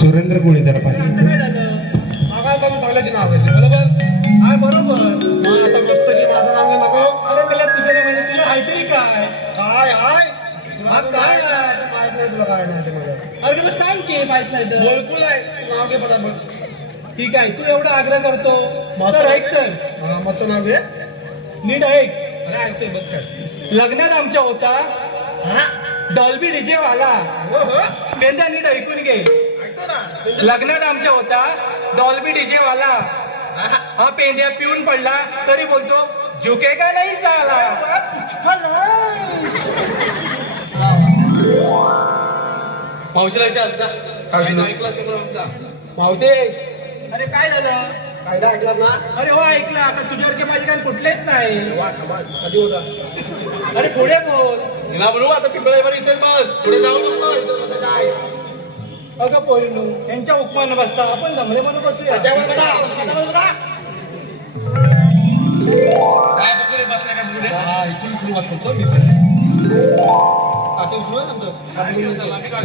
सुरेंद्र कुळीकर काय नाव आहे बरोबर बरोबर आता की माझं अरे तुझ्या तुला माहिती काय हाय काय माहीत नाही तुला काय अरे माहीत नाही आहे नाव घे ठीक आहे तू एवढा आग्रह करतो मग तर ऐक तर नाव घे नीट ऐक ऐकतोय बघ लग्नात आमच्या होता हा. डॉल्बी डीजे वाला. हो हो बेंदा नीट ऐकून घे. लग्नात आमच्या होता. डॉल्बी डीजे वाला. हा पेंड्या पिऊन पडला तरी बोलतो झुके का नाही साला? मावशीला विचार ना. ऐकला सगळं आमचा. मावते. अरे काय झालं? कायदा ऐकलात ना? अरे हो ऐकला. आता तुझ्यावर काही माझे काही फुटलेच नाही. वा कधी होता? अरे पुढे बोल. हिला म्हणू आता पिंपळावर इथेच बस. पुढे जाऊ नको. अगं पोरीनो यांच्या उपमान बसता. आपण जमले म्हणून बसूया. त्याच्यावर बघा स्वतःवर बघा. काय बघू बसल्या का पुढे? हा इथून सुरुवात करतो मी. पण आता नंतर. काय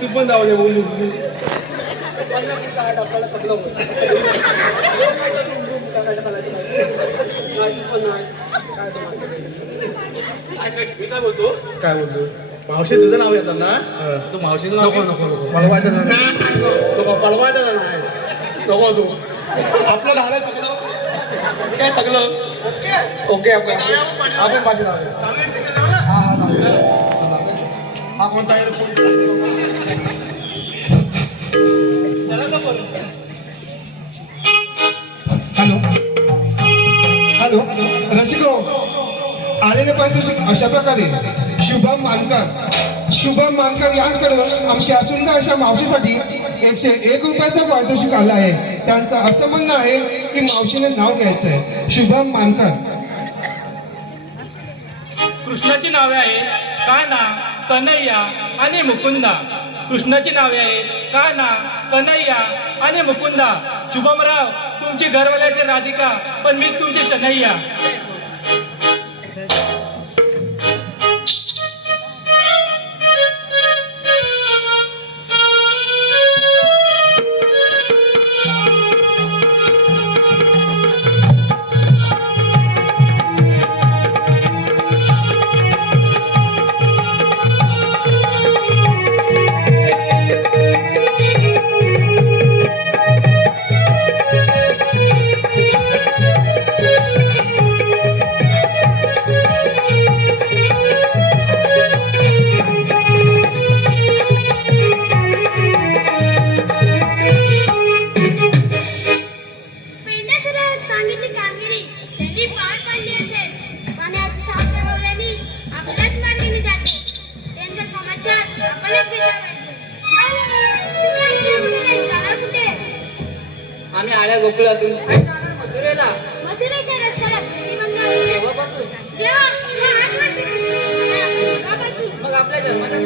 तू पण जाऊ दे बोलू. मी काय बोलतो? काय बोलतो मावशी तुझं नाव येतं ना? तू मावशीचं नाव नको. नको नको. पळवायचं नाही. नको पळवायचं नाही. नको तू. आपलं झालं थकलं काय थकलं ओके ओके. आपण ना. हा हा हा कोणता आलेले पारितोषिक अशा प्रकारे शुभम मानकर शुभम मानकर यांच्याकडून आमच्या सुंदर अशा मावशीसाठी एकशे एक रुपयाचं पारितोषिक आलं आहे. त्यांचं असं म्हणणं आहे की मावशीने नाव घ्यायचं आहे शुभम मानकर कृष्णाची नावे आहेत काना कन्हैया आणि मुकुंदा. कृष्णाची नावे आहेत काना कन्हैया आणि मुकुंदा. शुभमराव तुमची घरवाल्याचे राधिका पण मीच तुमची शनैया. David. आम्ही आल्या गोकुळातून. मथुरेला. मथुरेच्या रस्त्याला तेव्हापासून. मग आपल्या जन्माचा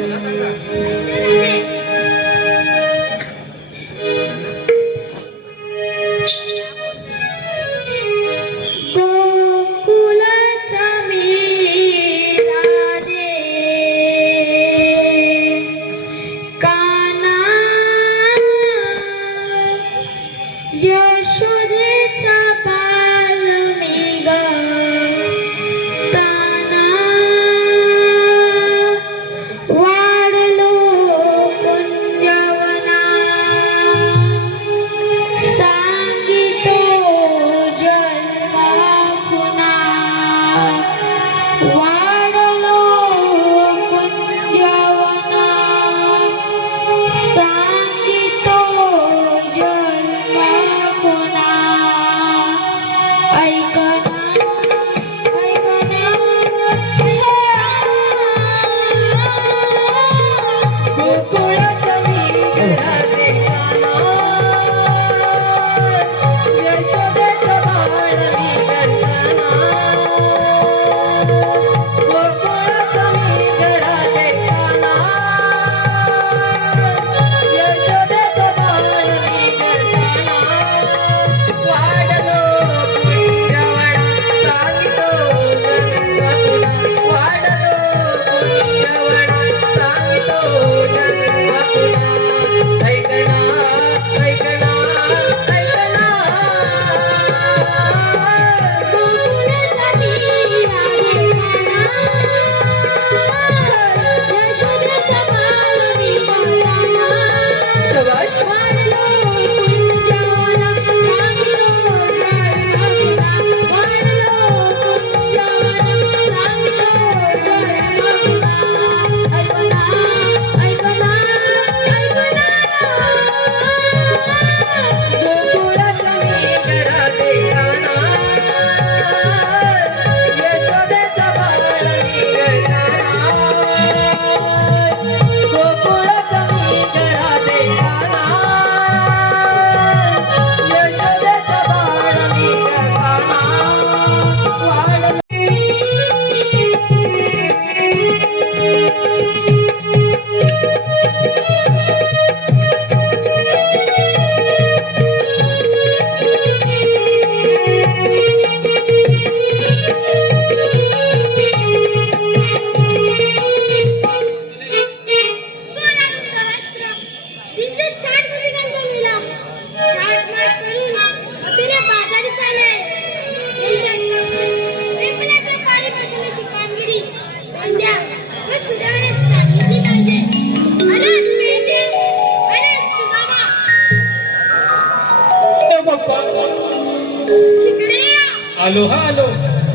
Halo-halo.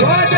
Батя!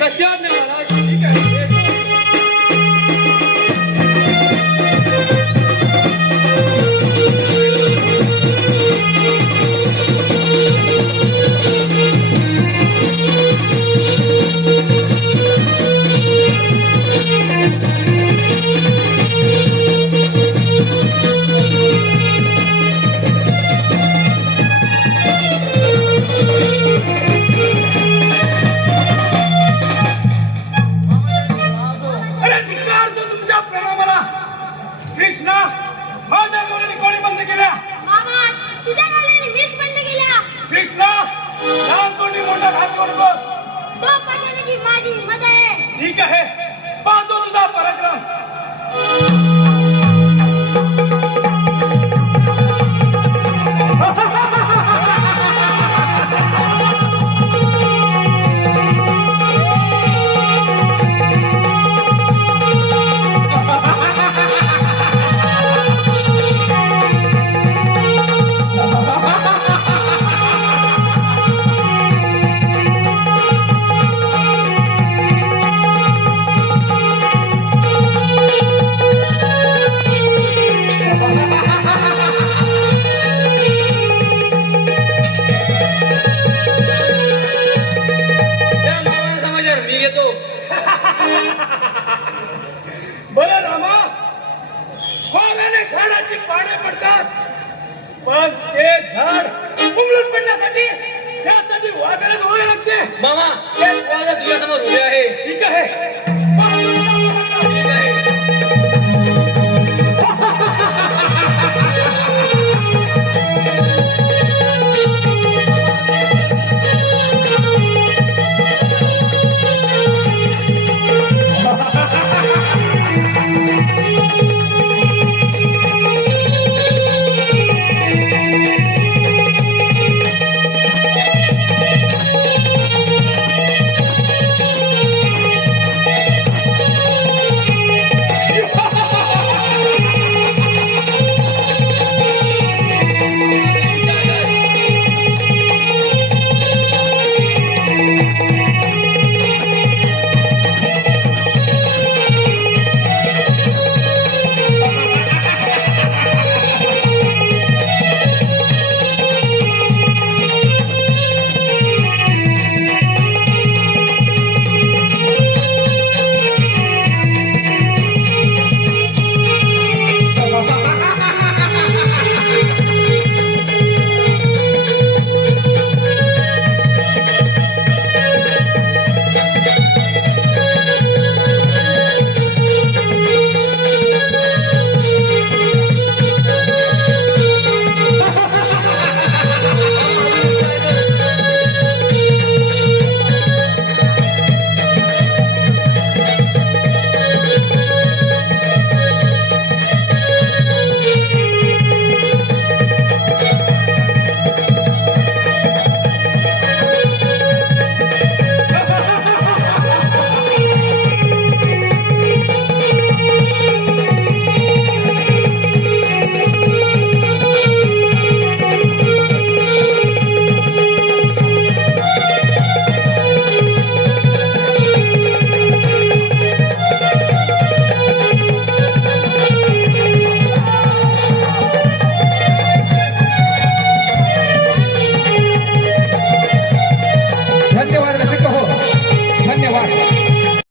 那行呢？来。ठीक आहे. पाहतो तुझा पराक्रम. व्हावे लागते. मामा ते वाघ तुझ्यासमोर उभे आहे. ठीक आहे.